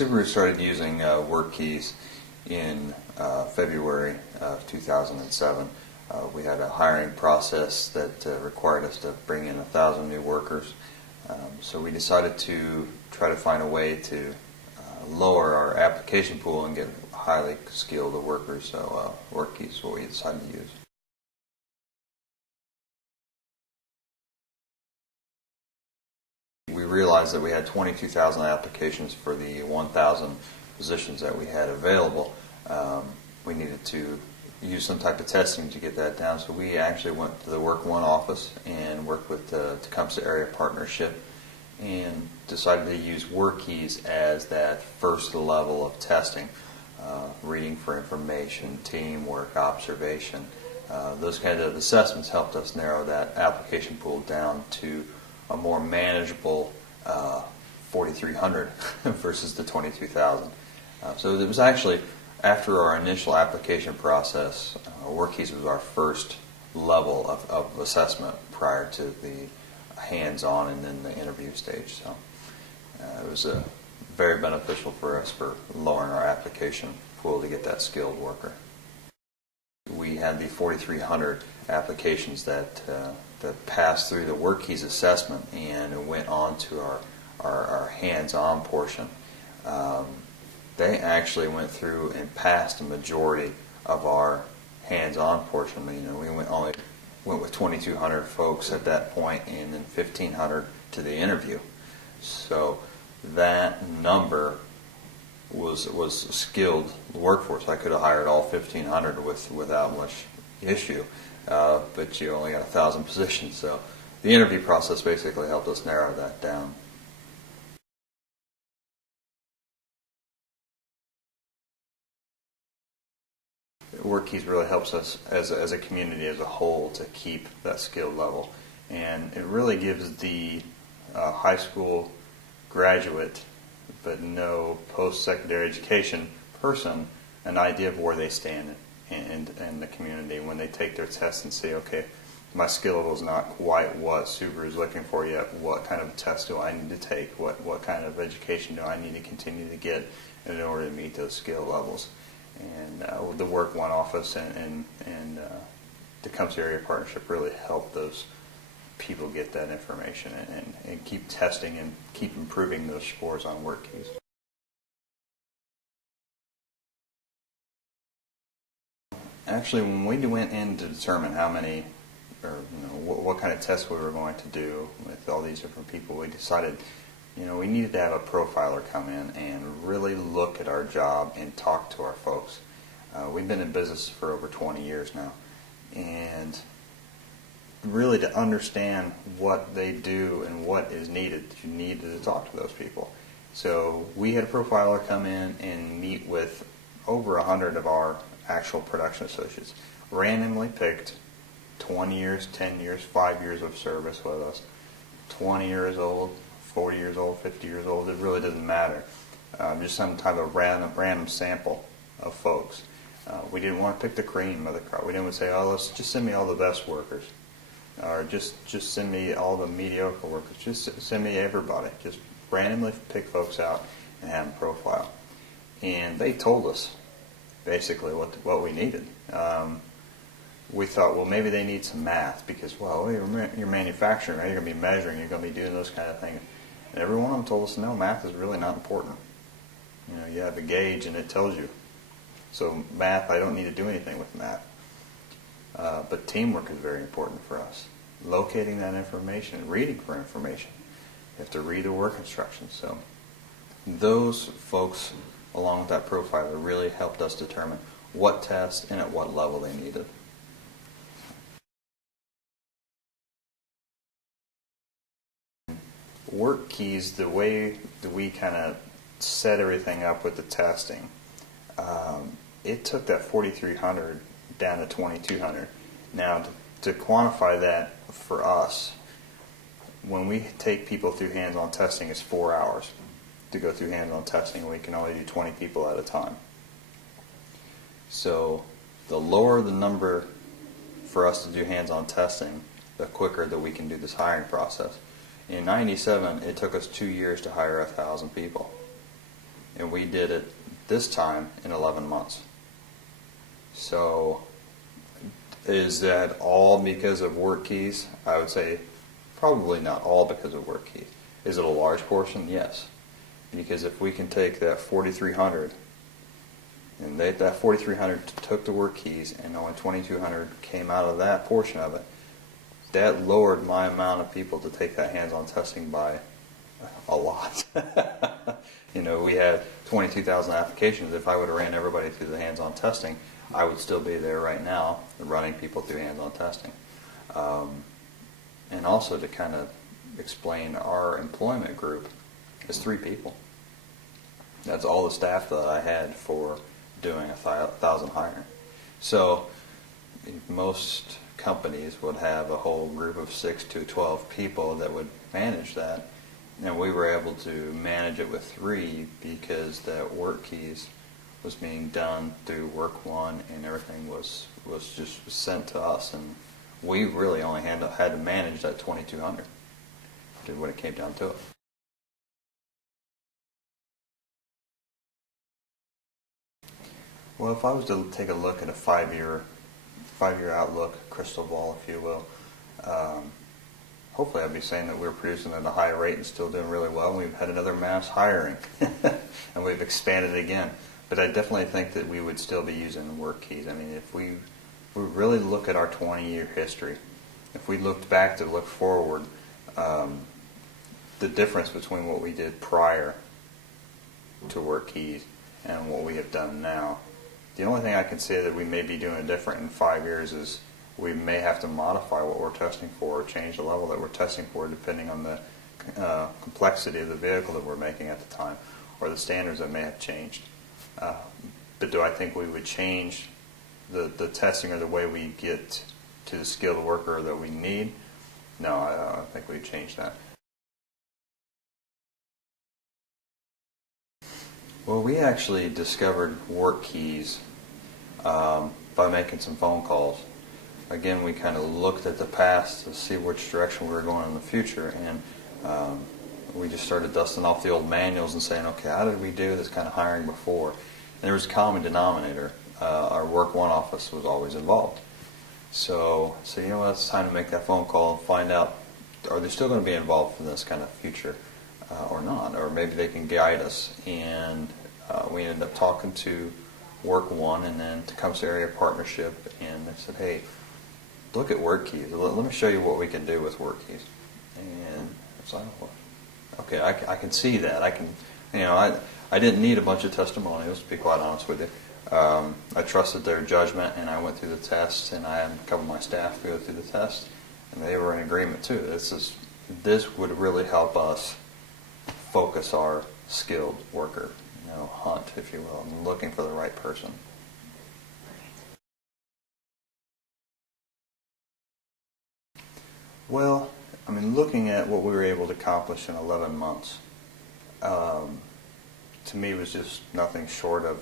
Subaru started using work keys in February of 2007. We had a hiring process that required us to bring in 1,000 new workers. So we decided to try to find a way to lower our application pool and get highly skilled workers. So work keys is what we decided to use. We realized that we had 22,000 applications for the 1,000 positions that we had available. We needed to use some type of testing to get that down, so we actually went to the Work One office and worked with the Tecumseh Area Partnership and decided to use work keys as that first level of testing. Reading for information, teamwork, observation, those kinds of assessments helped us narrow that application pool down to a more manageable 4,300 versus the 22,000. So it was actually after our initial application process, work keys was our first level of assessment prior to the hands-on and then the interview stage. So it was very beneficial for us for lowering our application pool to get that skilled worker. We had the 4,300 applications that passed through the work keys assessment and went on to our hands-on portion. They actually went through and passed a majority of our hands-on portion. You know, we only went with 2,200 folks at that point, and then 1,500 to the interview. So that number was skilled workforce. I could have hired all 1,500 without much issue, but you only got 1,000 positions. So the interview process basically helped us narrow that down. Work keys really helps us as a community as a whole to keep that skill level, and it really gives the high school graduate but no post-secondary education person an idea of where they stand in the community when they take their test and say, okay, my skill level is not quite what Subaru is looking for yet. What kind of test do I need to take? What kind of education do I need to continue to get in order to meet those skill levels? And the Work One office and the Tecumseh Area Partnership really helped those people get that information and keep testing and keep improving those scores on work keys. Actually, when we went in to determine how many, or what kind of tests we were going to do with all these different people, we decided, we needed to have a profiler come in and really look at our job and talk to our folks. We've been in business for over 20 years now, and really to understand what they do and what is needed, you need to talk to those people. So we had a profiler come in and meet with over 100 of our actual production associates, randomly picked, 20 years, 10 years, 5 years of service with us, 20 years old, 40 years old, 50 years old, it really doesn't matter. Just some type of random sample of folks. We didn't want to pick the cream of the crop. We didn't want to say, oh, let's just send me all the best workers, or just send me all the mediocre workers. Just send me everybody. Just randomly pick folks out and have them profile. And they told us basically what we needed. We thought, well, maybe they need some math because, well, you're manufacturing, right? You're going to be measuring, you're going to be doing those kind of things. And every one of them told us, no, math is really not important. You have a gauge and it tells you. So math, I don't need to do anything with math. But teamwork is very important for us. Locating that information, reading for information. You have to read the work instructions. So those folks, along with that profiler, really helped us determine what test and at what level they needed. Work keys, the way that we kind of set everything up with the testing, it took that 4,300 down to 2,200. Now, to quantify that for us, when we take people through hands-on testing, it's 4 hours to go through hands-on testing. We can only do 20 people at a time. So the lower the number for us to do hands-on testing, the quicker that we can do this hiring process. In '97, it took us 2 years to hire 1,000 people. and we did it this time in 11 months. So is that all because of work keys? I would say probably not all because of work keys. Is it a large portion? Yes. Because if we can take that 4,300, and that 4,300 took the work keys, and only 2,200 came out of that portion of it, that lowered my amount of people to take that hands-on testing by a lot. We had 22,000 applications. If I would have ran everybody through the hands-on testing, I would still be there right now running people through hands-on testing. And also to kind of explain, our employment group is 3 people. That's all the staff that I had for doing 1,000 hiring. So most companies would have a whole group of 6 to 12 people that would manage that, and we were able to manage it with 3 because that work keys was being done through Work One, and everything was just sent to us, and we really only had to manage that 2,200 when it came down to it. Well, if I was to take a look at a five-year outlook, crystal ball, if you will, hopefully I'd be saying that we're producing at a high rate and still doing really well. We've had another mass hiring, and we've expanded again. But I definitely think that we would still be using work keys. I mean, if we really look at our 20-year history, if we looked back to look forward, the difference between what we did prior to work keys and what we have done now, the only thing I can say that we may be doing different in 5 years is we may have to modify what we're testing for, or change the level that we're testing for, depending on the complexity of the vehicle that we're making at the time, or the standards that may have changed. But do I think we would change the testing or the way we get to the skilled worker that we need? No, I don't think we'd change that. Well, we actually discovered work keys by making some phone calls. Again, we kind of looked at the past to see which direction we were going in the future, and we just started dusting off the old manuals and saying, okay, how did we do this kind of hiring before? And there was a common denominator. Our Work One office was always involved. So you know what, it's time to make that phone call and find out, are they still going to be involved in this kind of future or not? Or maybe they can guide us. And we ended up talking to Work One and then Tecumseh Area Partnership, and they said, hey, look at work keys. Let me show you what we can do with work keys. And it's like, well, okay, I can see that. I didn't need a bunch of testimonials, to be quite honest with you. I trusted their judgment, and I went through the test, and I had a couple of my staff go through the test, and they were in agreement too. This would really help us focus our skilled worker, hunt, if you will, and looking for the right person. Well, I mean, looking at what we were able to accomplish in 11 months, to me was just nothing short of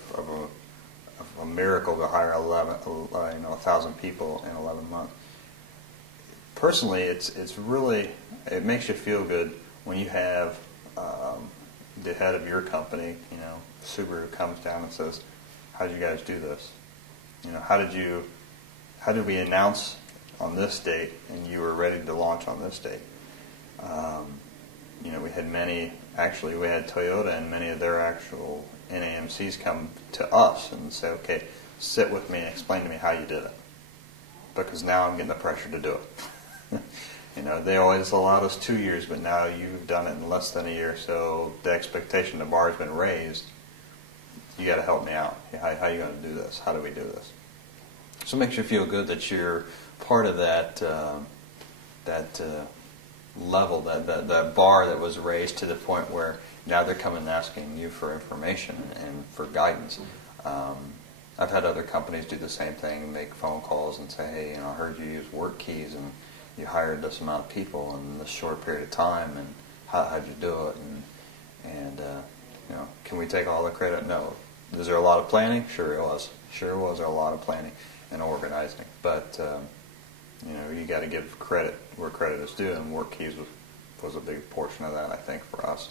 a miracle to hire 1,000 people in 11 months. Personally, it makes you feel good when you have the head of your company, Subaru, comes down and says, how did you guys do this? How did we announce on this date and you were ready to launch on this date? We had Toyota and many of their actual NAMCs come to us and say, okay, sit with me and explain to me how you did it, because now I'm getting the pressure to do it. They always allowed us 2 years, but now you've done it in less than a year, so the expectation, the bar's been raised. You got to help me out. How are you going to do this? How do we do this? So it makes you feel good that you're part of that level, that bar that was raised to the point where now they're coming and asking you for information and for guidance. I've had other companies do the same thing, make phone calls and say, hey, I heard you use work keys and you hired this amount of people in this short period of time, and how'd you do it? And can we take all the credit? No. Is there a lot of planning? Sure it was. Sure was a lot of planning and organizing. But you got to give credit where credit is due, and work keys was a big portion of that, I think, for us.